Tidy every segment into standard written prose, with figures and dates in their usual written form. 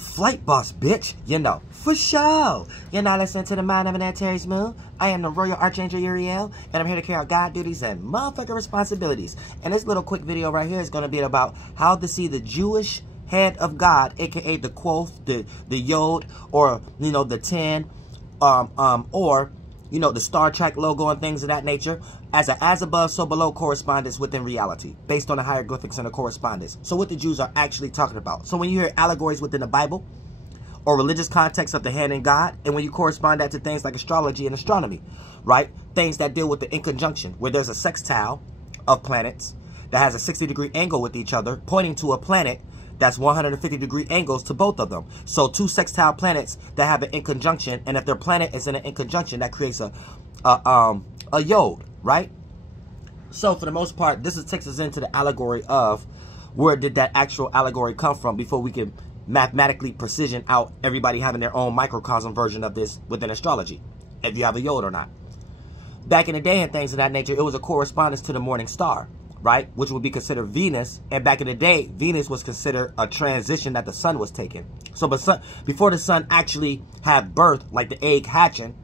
Flight boss, bitch. You know, for sure. You're not listening to the Mind of an Terry's Moon. I am the Royal Archangel Uriel, and I'm here to carry out God duties and motherfucking responsibilities. And this little quick video right here is going to be about how to see the Jewish hand of God, aka the Qoph, the Yod, or you know the 10, or you know the Star Trek logo and things of that nature, as a as above so below correspondence within reality, based on the hieroglyphics and the correspondence. So what the Jews are actually talking about. So when you hear allegories within the Bible or religious context of the hand in God, and when you correspond that to things like astrology and astronomy, right? Things that deal with the in conjunction, where there's a sextile of planets that has a 60-degree angle with each other, pointing to a planet that's 150-degree angles to both of them. So two sextile planets that have an in conjunction, and if their planet is in an in conjunction, that creates a yod, right? So for the most part, this takes us into the allegory of where did that actual allegory come from before we can mathematically precision out everybody having their own microcosm version of this within astrology, if you have a yod or not. Back in the day and things of that nature, it was a correspondence to the morning star, right? Which would be considered Venus. And back in the day, Venus was considered a transition that the sun was taking. So before the sun actually had birth, like the egg hatching,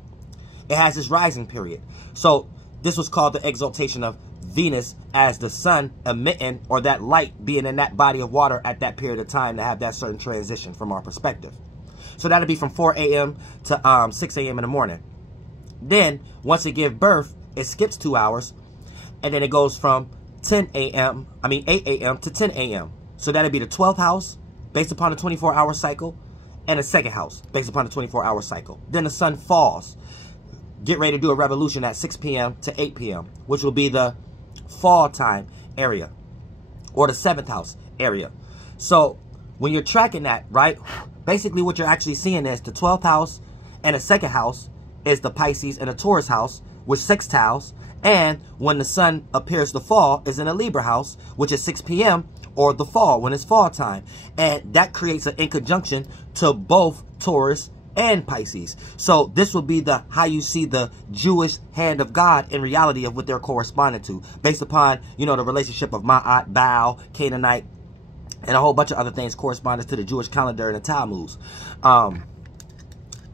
it has this rising period. So this was called the exaltation of Venus as the sun emitting, or that light being in that body of water at that period of time to have that certain transition from our perspective. So that'll be from 4 a.m. to 6 a.m. in the morning. Then once it gives birth, it skips 2 hours, and then it goes from 8 a.m. to 10 a.m. So that'd be the 12th house based upon the 24-hour cycle, and the second house based upon the 24-hour cycle. Then the sun falls. Get ready to do a revolution at 6 p.m. to 8 p.m., which will be the fall time area, or the 7th house area. So when you're tracking that, right, basically what you're actually seeing is the 12th house and the second house is the Pisces and the Taurus house, which sextiles. And when the sun appears to fall is in a Libra house, which is 6 p.m. or the fall, when it's fall time. And that creates an in conjunction to both Taurus and Pisces. So this will be the how you see the Jewish hand of God in reality of what they're corresponding to, based upon, you know, the relationship of Ma'at, Baal, Canaanite, and a whole bunch of other things corresponding to the Jewish calendar and the Talmuds.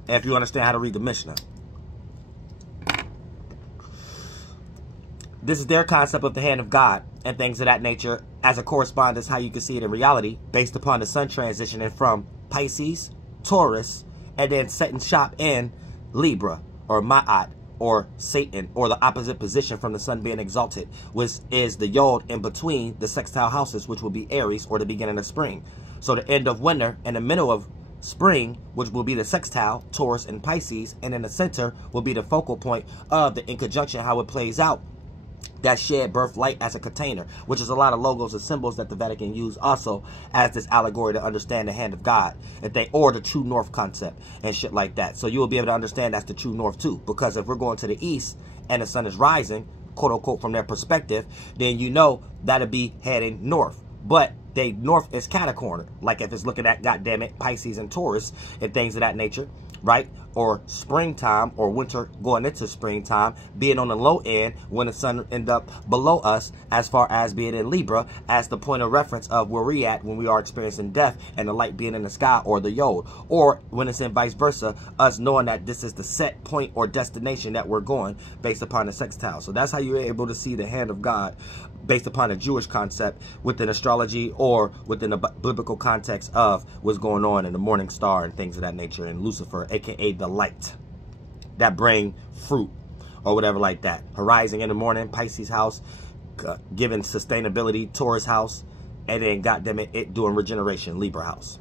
If you understand how to read the Mishnah. This is their concept of the hand of God and things of that nature as a correspondence, how you can see it in reality, based upon the sun transitioning from Pisces, Taurus, and then setting shop in Libra or Ma'at or Satan, or the opposite position from the sun being exalted, which is the yod in between the sextile houses, which will be Aries, or the beginning of spring. So the end of winter and the middle of spring, which will be the sextile, Taurus and Pisces, and in the center will be the focal point of the in conjunction, how it plays out. That shed birth light as a container, which is a lot of logos and symbols that the Vatican use also as this allegory to understand the hand of God, or the true north concept and shit like that. So you will be able to understand that's the true north too, because if we're going to the east and the sun is rising, quote unquote, from their perspective, then you know that'll be heading north. But the north is catacornered, like if it's looking at, goddamn it, Pisces and Taurus and things of that nature, right? Or springtime or winter going into springtime, being on the low end when the sun end up below us, as far as being in Libra as the point of reference of where we at when we are experiencing death, and the light being in the sky, or the yod, or when it's in vice versa, us knowing that this is the set point or destination that we're going based upon the sextile. So that's how you're able to see the hand of God based upon a Jewish concept within astrology, or within the biblical context of what's going on in the morning star and things of that nature, and Lucifer, aka the light that bring fruit or whatever like that. Horizon in the morning, Pisces house, giving sustainability, Taurus house, and then goddamn it doing regeneration, Libra house.